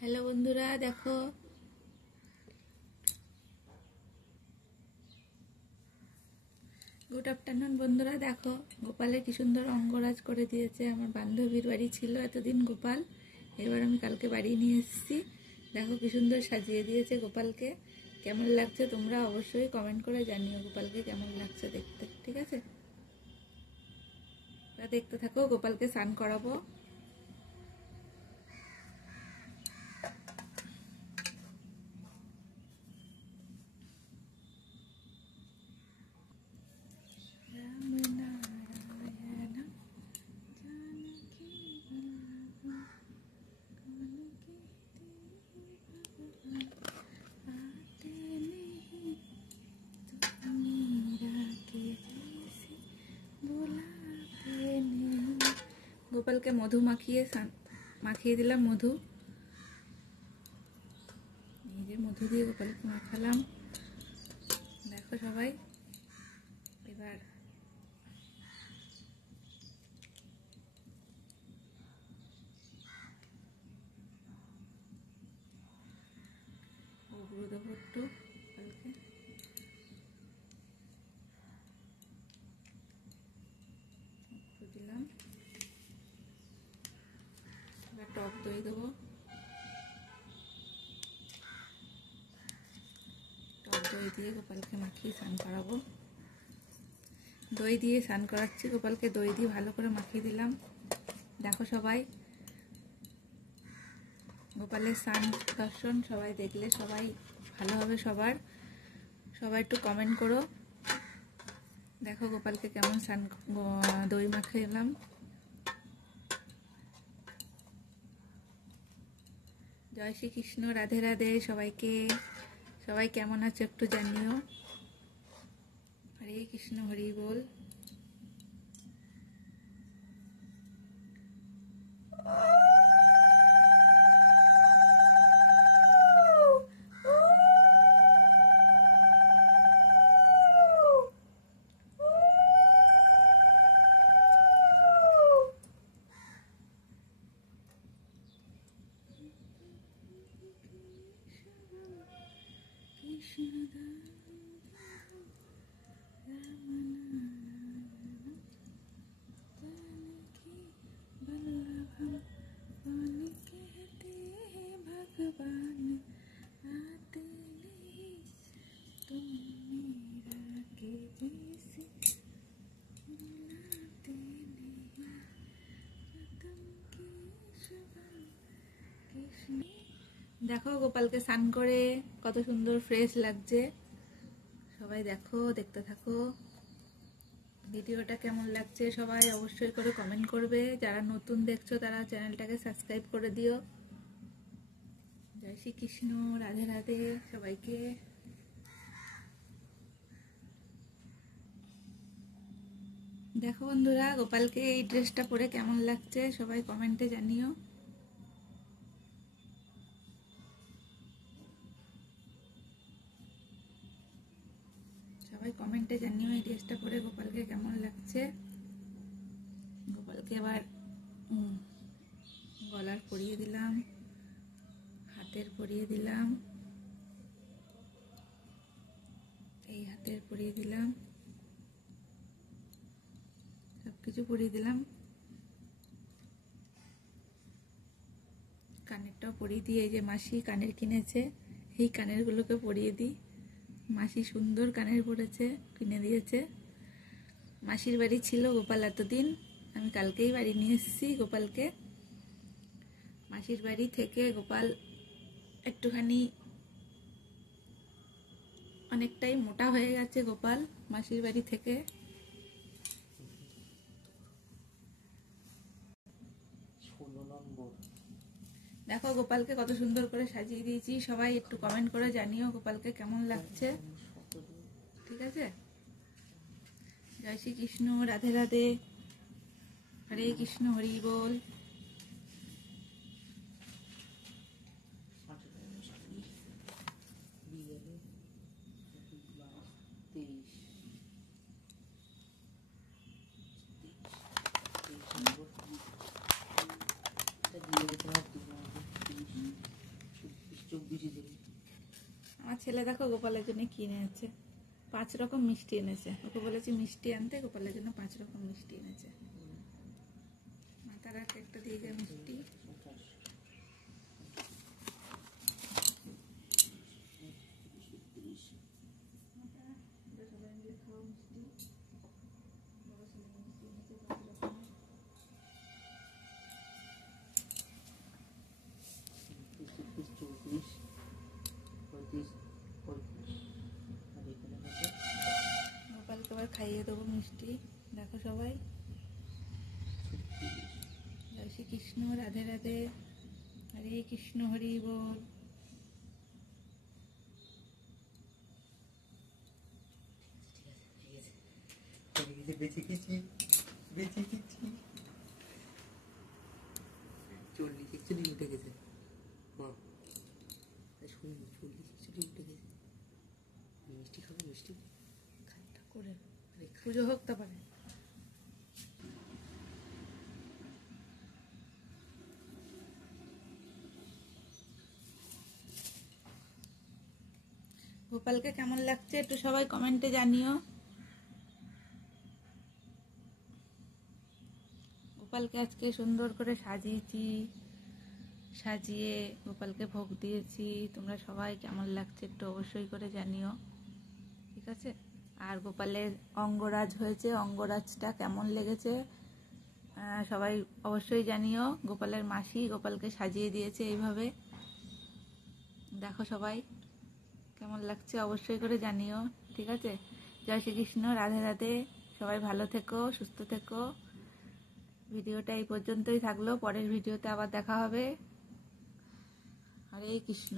Hello বন্ধুরা, দেখো good afternoon বন্ধুরা। দেখো গোপালে কি সুন্দর অঙ্গরাজ করে দিয়েছে। আমার বান্ধবীর বাড়ি ছিল এতদিন গোপাল, এবার আমি কালকে বাড়ি নিয়ে এসেছি। দেখো কি সুন্দর সাজিয়ে দিয়েছে গোপালকে। কেমন লাগছে তোমরা অবশ্যই কমেন্ট করে জানিও গোপালকে কেমন লাগছে দেখতে। ঠিক আছে, দেখতে থাকো। গোপালকে স্নান করাবো। গোপালকে মধু মাখিয়ে দিলাম। মধু নিজে মধু দিয়ে গোপালকে মাখালাম। দেখো সবাই, এবার গুঁড়ো দেবো একটু গোপালকে। দিলাম। এবার টক দই দেবো। টক দই দিয়ে গোপালকে মাখিয়ে স্নান করাবো। দই দিয়ে স্নান করাচ্ছি গোপালকে। দই দিয়ে ভালো করে মাখিয়ে দিলাম। দেখো সবাই, গোপালের স্নান দর্শন সবাই দেখলে সবাই ভালো হবে। সবাই একটু কমেন্ট করো। দেখো গোপালকে কেমন স্নান দই মাখালাম। জয় শ্রীকৃষ্ণ, রাধে রাধে সবাইকে। সবাই কেমন আছো একটু জানিও। হরে কৃষ্ণ, হরি বল। দেখো গোপালকে স্নান করে কত সুন্দর ফ্রেশ লাগছে। সবাই দেখো, দেখতে থাকো। ভিডিওটা কেমন লাগছে সবাই অবশ্যই করে কমেন্ট করবে। যারা নতুন দেখছো তারা চ্যানেলটাকে সাবস্ক্রাইব করে দিও। জয় শ্রীকৃষ্ণ, রাধে রাধে সবাইকে। দেখো বন্ধুরা, গোপালকে এই ড্রেসটা পরে কেমন লাগছে সবাই কমেন্টে জানিও। সবাই কমেন্টে জানিও এই ড্রেসটা পরে গোপালকে কেমন লাগছে। গোপালকে আবার গলার পরিয়ে দিলাম, হাতের পরিয়ে দিলাম, এই হাতের পরিয়ে দিলাম, সবকিছু পরিয়ে দিলাম। কানেরটাও পরিয়ে দিই। এই যে মাসি কানের কিনেছে, এই কানেরগুলোকে পরিয়ে দিই। মাসি সুন্দর কানের পরেছে, কিনে দিয়েছে। মাসির বাড়ি ছিল গোপাল এতদিন, আমি কালকেই বাড়ি নিয়ে এসেছি গোপালকে। মাসির বাড়ি থেকে গোপাল একটুখানি অনেকটাই মোটা হয়ে গেছে গোপাল মাসির বাড়ি থেকে। দেখো গোপালকে কত সুন্দর করে সাজিয়ে দিয়েছি। সবাই একটু কমেন্ট করে জানিও গোপালকে কেমন লাগছে। ঠিক আছে, জয় শ্রীকৃষ্ণ, রাধে রাধে, হরে কৃষ্ণ, হরি বল। আমার ছেলে দেখো গোপালের জন্য কিনে এনেছে 5 রকম মিষ্টি এনেছে। ওকে বলেছি মিষ্টি আনতে, গোপালের জন্য 5 রকম মিষ্টি এনেছে। মাথার একটা দিয়ে যায় মিষ্টি। গোপালকে আবার খাইয়ে দেবো মিষ্টি। দেখো সবাই, জয় শ্রী কৃষ্ণ, রাধে রাধে, হরে কৃষ্ণ, হরি বল। বেঁচে গেছি, বেঁচে গেছি। 40-41 উঠে গেছে। হ্যাঁ, 40-41 উঠে গেছে। মিষ্টি খাবো, মিষ্টি খাইটা করে পুজো হোক তারপরে। গোপালকে কেমন লাগছে একটু সবাই কমেন্টে জানিও। গোপালকে আজকে সুন্দর করে সাজিয়েছি, সাজিয়ে গোপালকে ভোগ দিয়েছি। তোমরা সবাই কেমন লাগছে একটু অবশ্যই করে জানিও, ঠিক আছে? আর গোপালের অঙ্গরাজ হয়েছে, অঙ্গরাজটা কেমন লেগেছে সবাই অবশ্যই জানিও। গোপালের মাসি গোপালকে সাজিয়ে দিয়েছে এইভাবে। দেখো সবাই কেমন লাগছে অবশ্যই করে জানিও, ঠিক আছে? জয় শ্রীকৃষ্ণ, রাধে রাধে, সবাই ভালো থেকো, সুস্থ থেকো। ভিডিওটা এই পর্যন্তই থাকলো, পরের ভিডিওতে আবার দেখা হবে। হরে কৃষ্ণ।